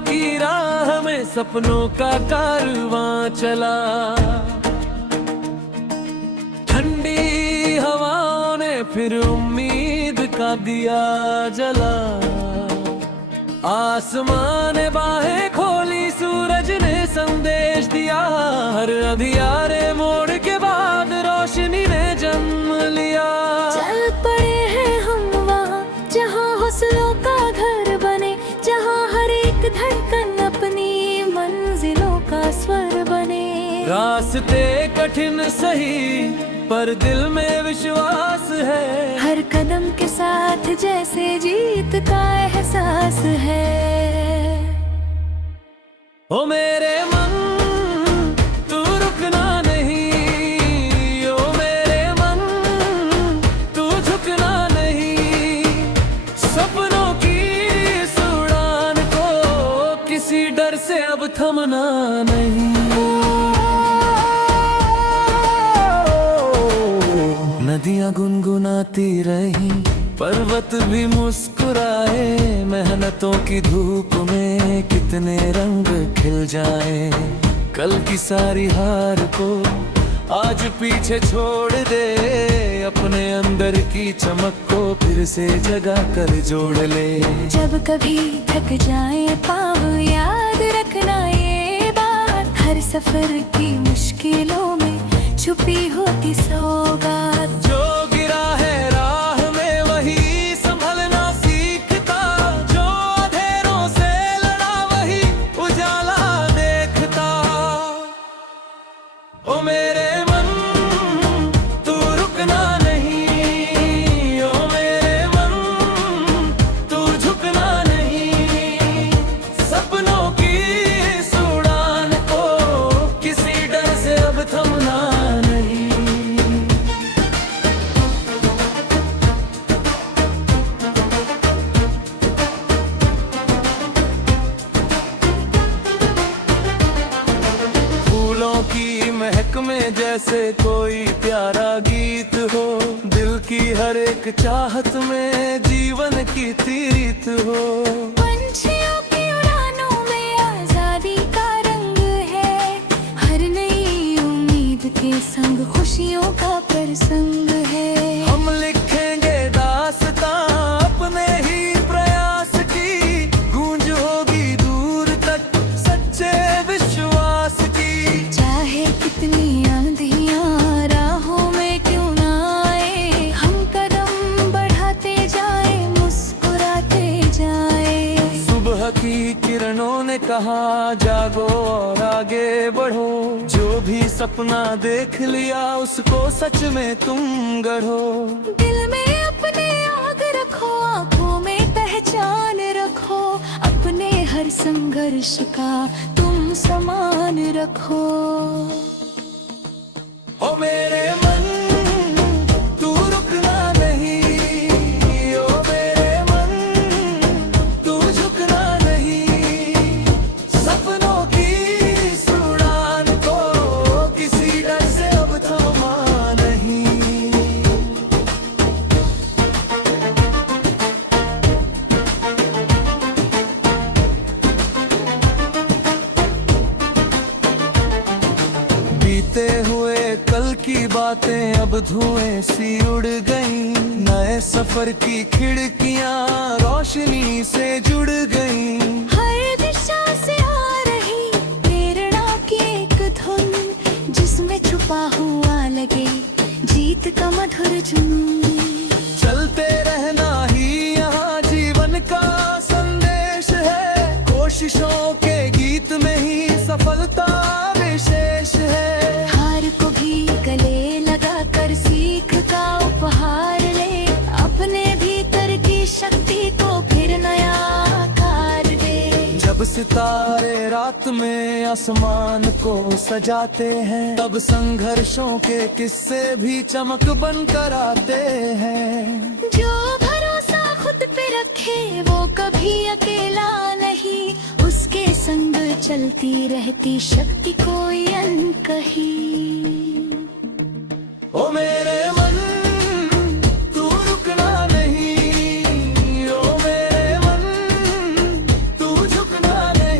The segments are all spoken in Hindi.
की राह में सपनों का कारवां चला। ठंडी हवाओं ने फिर उम्मीद का दिया जला। आसमां ने बाहें खोली, सूरज ने संदेश दिया। हर अंधियारे मोड़ के बाद रोशनी ने जन्म लिया। चल पड़े हैं हम वहाँ जहाँ हौसलों का घर बने, जहाँ हर एक धड़कन अपनी मंजिलों का स्वर बने। रास्ते कठिन सही पर दिल में विश्वास है। हर कदम के साथ जैसे जीत का एहसास है। ओ मेरे मन तू रुकना नहीं, ओ मेरे मन तू झुकना नहीं। सपनों की इस उड़ान को किसी डर से अब थमना नहीं। नदियां गुनगुनाती रही, पर्वत भी मुस्कुराए। मेहनतों की धूप में कितने रंग खिल जाए। कल की सारी हार को आज पीछे छोड़ दे। अपने अंदर की चमक को फिर से जगा कर जोड़ ले। जब कभी थक जाए पाँव याद रखना ये बात। हर सफर की मुश्किलों में छुपी होती सौगात। जो गिरा है राह में वही संभलना सीखता। जो अंधेरों से लड़ा वही उजाला देखता। ओ मेरे मन तू रुकना नहीं, ओ मेरे मन तू झुकना नहीं। सपनों की इस उड़ान को किसी डर से अब थमना नहीं। फूलों की महक में जैसे कोई प्यारा गीत हो। दिल की हर एक चाहत में जीवन की तीर्थ हो। पंछियों की उड़ानों में आजादी का रंग है। हर नई उम्मीद के संग खुशियों का प्रसंग है। हम लिखेंगे दास्तां अपने ही प्रयास की। गूंज होगी दूर तक सच्चे विश्वास की। चाहे कितनी आंधियां राहों में क्यों ना आए, हम कदम बढ़ाते जाए मुस्कुराते जाए। सुबह की किरणों ने कहा जागो और आगे बढ़ो। जो भी सपना देख लिया उसको सच में तुम गढ़ो। दिल में अपने आग रखो, आंखों में पहचान रखो। अपने हर संघर्ष का तुम सम्मान रखो। ओ मेरे मन तू रुकना नहीं, ओ मेरे मन तू झुकना नहीं। सपनों की इस उड़ान को किसी डर से अब थमा नहीं। बीते हुए कल की बातें अब धुएं सी उड़ गईं। नए सफर की खिड़कियां रोशनी से जुड़ गईं। हर दिशा से आ रही प्रेरणा की एक धुन, जिसमें छुपा हुआ लगे जीत का मधुर जुनून। चलते रहना ही यहाँ जीवन का संदेश है। कोशिशों के गीत में ही सफलता विशेष है। हार को भी गले लगा कर सीख का उपहार ले। अपने भीतर की शक्ति को फिर नया आकार दे। जब सितारे रात में आसमान को सजाते हैं, तब संघर्षों के किस्से भी चमक बनकर आते हैं। जो भरोसा खुद पे रखे वो कभी अकेला नहीं। उसके संग चलती रहती शक्ति कोई अनकही। ओ मेरे मन तू रुकना नहीं, ओ मेरे मन तू झुकना नहीं।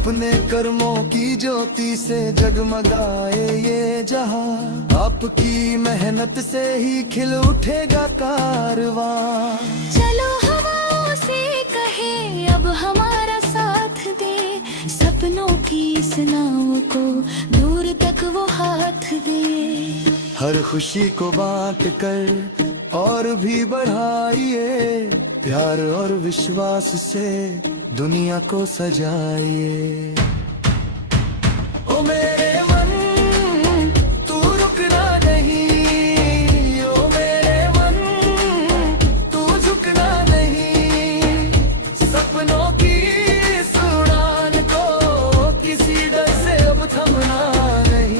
अपने कर्मों की ज्योति से जगमगाए ये जहां, आपकी मेहनत से ही खिल उठेगा कारवां। चलो हवाओं से कहे अब हमारा साथ दे, सपनों की इस नाव को दूर तक वो हाथ दे। हर खुशी को बांट कर और भी बढ़ाइए, प्यार और विश्वास से दुनिया को सजाइए। ओ मेरे मन तू रुकना नहीं, ओ मेरे मन तू झुकना नहीं, सपनों की इस उड़ान को किसी डर से अब थमना नहीं।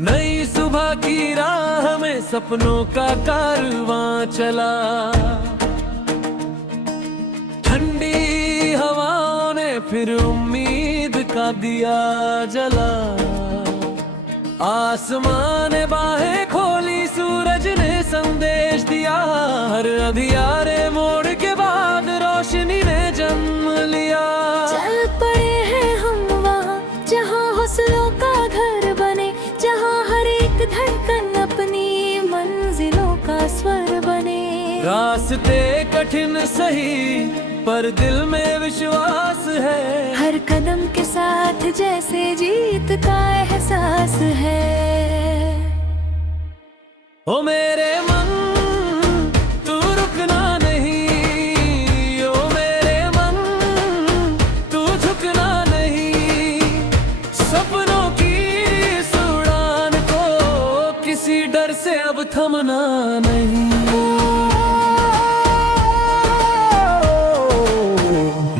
नई सुबह की राह में सपनों का कारवां चला, ठंडी हवाओं ने फिर उम्मीद का दिया जला। आसमान ने बाहें खोली, सूरज ने संदेश दिया, हर अंधियारे मोड़ के बाद रोशनी ने जन्म लिया। चल पड़े हैं हम वहाँ जहाँ हौसलों का घर बने, जहाँ हर एक धड़कन अपनी मंजिलों का स्वर बने। रास्ते कठिन सही पर दिल में विश्वास है, हर कदम के साथ जैसे जीत का एहसास है। ओ मेरे मन तू रुकना नहीं, ओ मेरे मन तू झुकना नहीं, सपनों की इस उड़ान को किसी डर से अब थमना नहीं।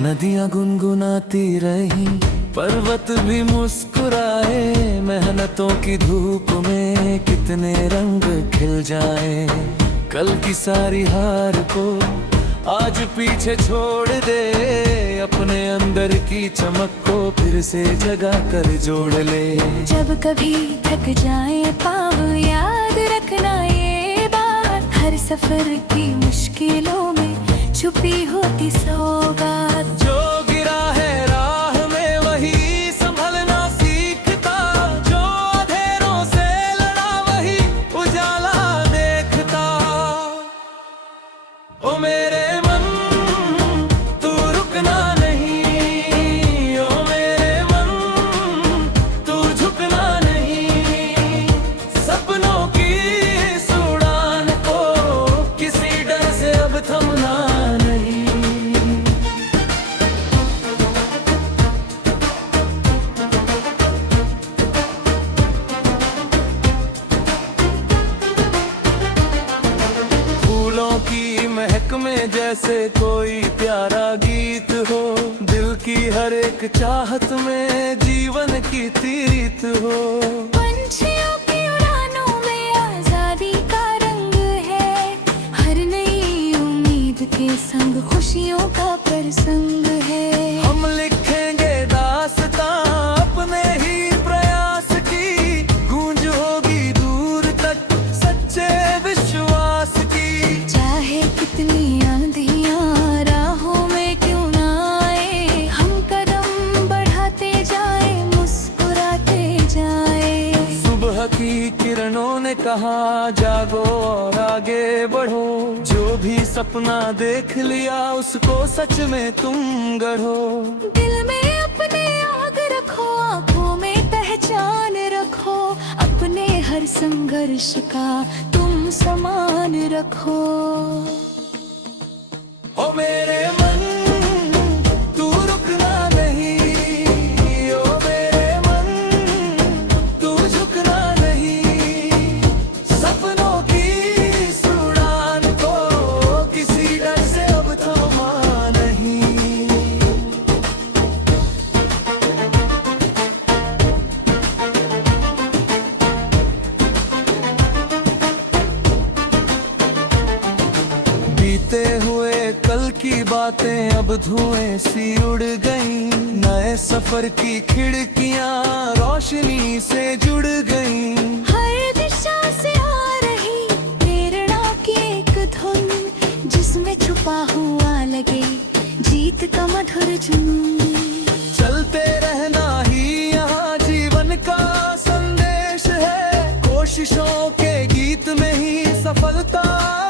नदियां गुनगुनाती रही, पर्वत भी मुस्कुराए, मेहनतों की धूप में कितने रंग खिल जाए। कल की सारी हार को आज पीछे छोड़ दे, अपने अंदर की चमक को फिर से जगा कर जोड़ ले। जब कभी थक जाए पाँव याद रखना ये बात, हर सफर की मुश्किलों में छुपी होती सौगात। जो गिरा है राह में वही संभलना सीखता, जो अंधेरों से लड़ा वही उजाला देखता। ओ मेरे मन तू रुकना नहीं, ओ मेरे मन तू झुकना नहीं, सपनों की इस उड़ान को किसी डर से अब थमना नहीं। फूलों की महक में जैसे कोई प्यारा गीत हो, दिल की हर एक चाहत में जीवन की तीर्थ हो। पंछियों की उड़ानों में आजादी का रंग है, हर नई उम्मीद के संग खुशियों का प्रसंग है। हम लिखेंगे दास्तां अपने ही प्रयास की, गूंज होगी दूर तक सच्चे विश्वास की। चाहे कितनी आंधियां राहों में क्यों ना आए, हम कदम बढ़ाते जाए मुस्कुराते जाए। सुबह की किरणों ने कहा जागो और आगे बढ़ो, जो भी सपना देख लिया उसको सच में तुम गढ़ो। दिल में अपने आग रखो, आंखों में पहचान रखो, अपने हर संघर्ष का तुम समान रखो। ओ मेरे मन तू रुकना बातें अब धुएं सी उड़ गईं, नए सफर की खिड़कियां रोशनी से जुड़ गईं। हर दिशा से आ रही प्रेरणा की एक धुन, जिसमें छुपा हुआ लगे जीत का मधुर जुनून। चलते रहना ही यहाँ जीवन का संदेश है, कोशिशों के गीत में ही सफलता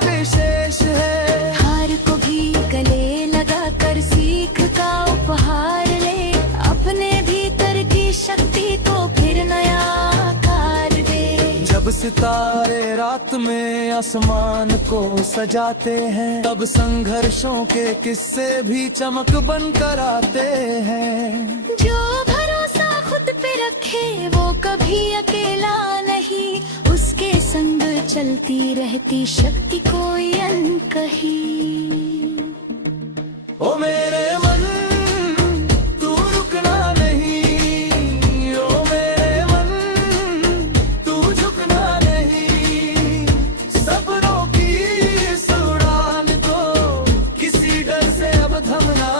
विशेष है। हार को भी गले लगा कर सीख का उपहार ले, अपने भीतर की शक्ति को फिर नया आकार दे। जब सितारे रात में आसमान को सजाते हैं, तब संघर्षों के किस्से भी चमक बन कर आते हैं। जो भरोसा खुद पे रखे वो कभी अकेला नहीं, उसके संग चलती रहती शक्ति कोई अनकही। ओ मेरे मन तू रुकना नहीं, ओ मेरे मन तू झुकना नहीं, सपनों की इस उड़ान को किसी डर से अब थमना